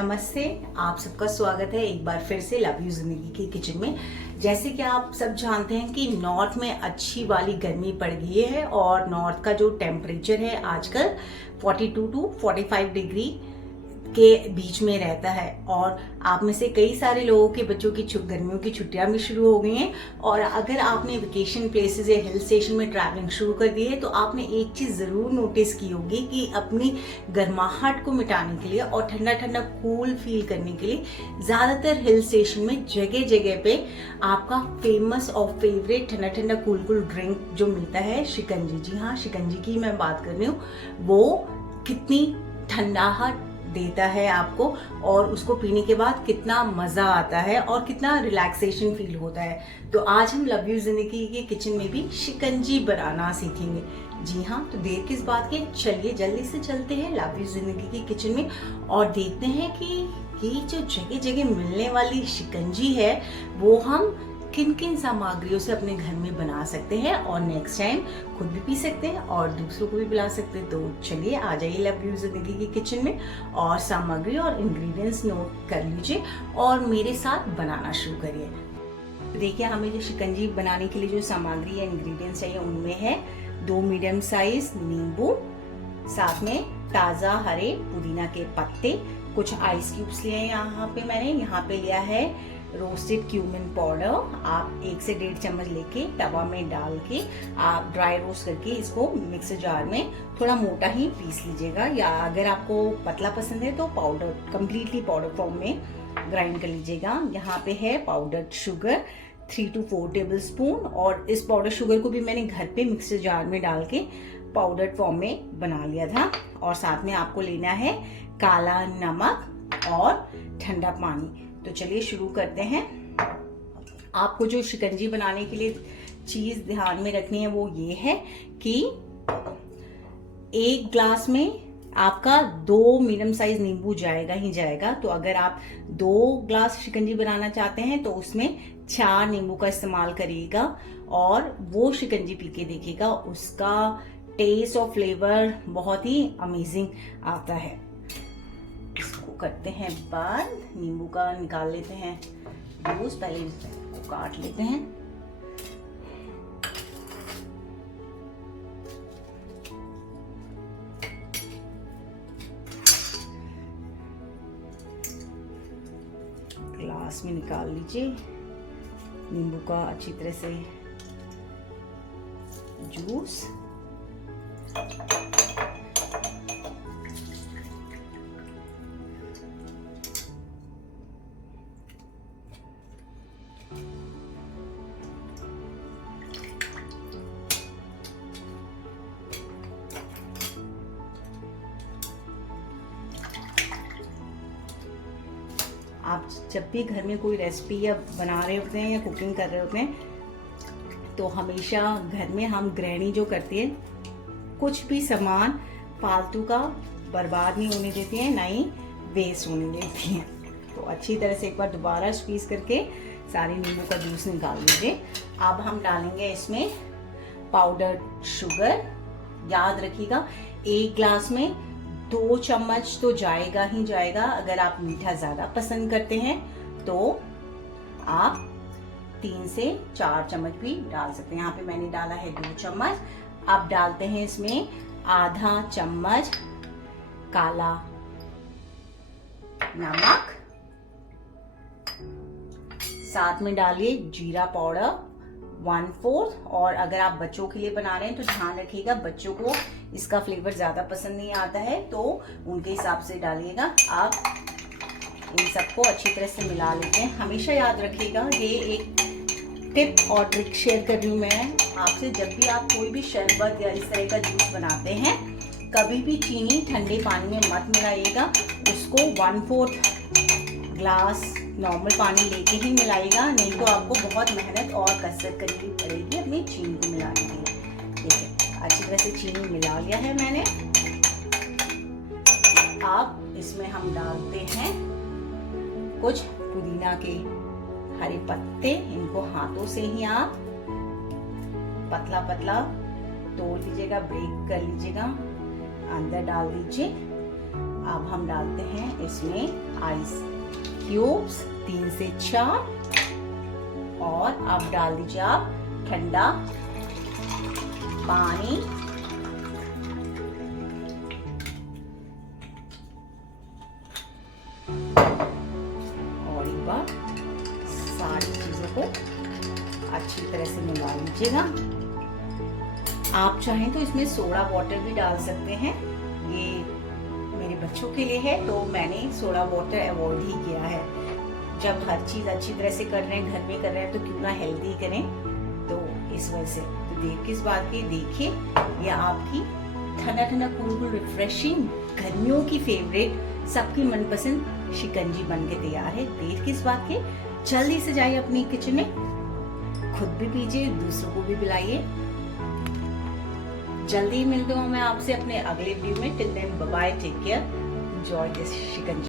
नमस्ते, आप सबका स्वागत है एक बार फिर से लव यू जिंदगी की किचन में। जैसे कि आप सब जानते हैं कि नॉर्थ में अच्छी वाली गर्मी पड़ गई है और नॉर्थ का जो टेम्परेचर है आजकल 42 टू 45 डिग्री के बीच में रहता है। और आप में से कई सारे लोगों के बच्चों की गर्मियों की छुट्टियां भी शुरू हो गई हैं। और अगर आपने वेकेशन प्लेसेस या हिल स्टेशन में ट्रैवलिंग शुरू कर दी है तो आपने एक चीज़ ज़रूर नोटिस की होगी कि अपनी गर्माहट को मिटाने के लिए और ठंडा ठंडा कूल फील करने के लिए ज़्यादातर हिल स्टेशन में जगह जगह पे आपका फेमस और फेवरेट ठंडा ठंडा कूल कूल ड्रिंक जो मिलता है शिकंजी। जी हाँ, शिकंजी की मैं बात कर रही हूँ। वो कितनी ठंडाहट देता है आपको और उसको पीने के बाद कितना मज़ा आता है और कितना रिलैक्सेशन फील होता है। तो आज हम लव यू जिंदगी के किचन में भी शिकंजी बनाना सीखेंगे। जी हाँ, तो देर किस बात की, चलिए जल्दी से चलते हैं लव यू जिंदगी की किचन में और देखते हैं कि ये जो जगह जगह मिलने वाली शिकंजी है वो हम किन किन सामग्रियों से अपने घर में बना सकते हैं और नेक्स्ट टाइम खुद भी पी सकते हैं और दूसरों को भी पिला सकते हैं। तो चलिए आ जाइए लव यू जिंदगी की किचन में और सामग्री और इंग्रेडिएंट्स नोट कर लीजिए और मेरे साथ बनाना शुरू करिए। देखिए, हमें जो शिकंजी बनाने के लिए जो सामग्री या इंग्रेडिएंट्स चाहिए उनमें है 2 मीडियम साइज नींबू, साथ में ताज़ा हरे पुदीना के पत्ते, कुछ आइस क्यूब्स लिए हैं मैंने यहाँ पे लिया है रोस्टेड क्यूमिन पाउडर। आप 1 से 1.5 चम्मच लेके तवा में डाल के आप ड्राई रोस्ट करके इसको मिक्सर जार में थोड़ा मोटा ही पीस लीजिएगा, या अगर आपको पतला पसंद है तो पाउडर कंप्लीटली पाउडर फॉर्म में ग्राइंड कर लीजिएगा। यहाँ पे है powdered sugar 3 to 4 table spoon, और इस पाउडर शुगर को भी मैंने घर पे मिक्सर जार में डाल के पाउडर फॉर्म में बना लिया था। और साथ में आपको लेना है काला नमक और ठंडा पानी। तो चलिए शुरू करते हैं। आपको जो शिकंजी बनाने के लिए चीज ध्यान में रखनी है वो ये है कि 1 ग्लास में आपका 2 मीडियम साइज नींबू जाएगा ही जाएगा। तो अगर आप 2 ग्लास शिकंजी बनाना चाहते हैं तो उसमें 4 नींबू का इस्तेमाल करिएगा और वो शिकंजी पी के देखिएगा, उसका टेस्ट और फ्लेवर बहुत ही अमेजिंग आता है। इसको करते हैं बंद, नींबू का निकाल लेते हैं जूस, पहले इसको काट लेते हैं। ग्लास में निकाल लीजिए नींबू का अच्छी तरह से जूस। आप जब भी घर में कोई रेसिपी या बना रहे होते हैं या कुकिंग कर रहे होते हैं तो हमेशा घर में हम गृहिणी जो करती है कुछ भी सामान फालतू का बर्बाद नहीं होने देती हैं, ना ही वेस्ट होने देती हैं। तो अच्छी तरह से एक बार दोबारा स्क्वीज करके सारे नींबू का जूस निकाल लीजिए। अब हम डालेंगे इसमें पाउडर्ड शुगर। याद रखिएगा 1 ग्लास में 2 चम्मच तो जाएगा ही जाएगा। अगर आप मीठा ज़्यादा पसंद करते हैं तो आप 3 से 4 चम्मच भी डाल सकते हैं। यहाँ पे मैंने डाला है 2 चम्मच। अब डालते हैं इसमें आधा चम्मच काला नमक, साथ में डालिए जीरा पाउडर 1/4। और अगर आप बच्चों के लिए बना रहे हैं तो ध्यान रखिएगा बच्चों को इसका फ्लेवर ज्यादा पसंद नहीं आता है तो उनके हिसाब से डालिएगा। आप इन सबको अच्छी तरह से मिला लेते हैं। हमेशा याद रखिएगा, ये एक टिप और ट्रिक शेयर कर रही हूँ मैं आपसे, जब भी आप कोई भी शरबत या इस तरह का जूस बनाते हैं कभी भी चीनी ठंडे पानी में मत मिलाइएगा, उसको 1/4 ग्लास नॉर्मल पानी लेके ही मिलाइएगा, नहीं तो आपको बहुत मेहनत और कसरत करनी पड़ेगी अपनी चीनी को मिलाने के लिए। देखिए अच्छी तरह से चीनी मिला लिया है मैंने। अब इसमें हम डालते हैं कुछ पुदीना के हरे पत्ते। इनको हाथों से ही आप पतला पतला तोड़ लीजिएगा, ब्रेक कर लीजिएगा, अंदर डाल दीजिए। अब हम डालते हैं इसमें आइस क्यूब्स 3 से 4 और अब डाल दीजिए आप ठंडा पानी। और एक बार सारी चीजों को अच्छी तरह से मिला लीजिएगा। आप चाहें तो इसमें सोडा वाटर भी डाल सकते हैं, ये मेरे बच्चों के लिए है तो मैंने सोडा वाटर अवॉइड ही किया है। जब हर चीज अच्छी तरह से कर रहे हैं, घर में कर रहे हैं, तो क्यों ना हेल्दी करें, तो इस वजह से। तो देर किस बात की, देखिए ये आपकी ठंडा ठंडा कूल रिफ्रेशिंग गर्मियों की फेवरेट, सबकी मनपसंद शिकंजी बन के तैयार है। देर किस बात की, जल्दी से जाइए अपनी किचन में, खुद भी पीजिए, दूसरों को भी पिलाइए। जल्दी मिलती हूँ मैं आपसे अपने अगले वीडियो में। Till then bye bye, take care, enjoy this shikanji.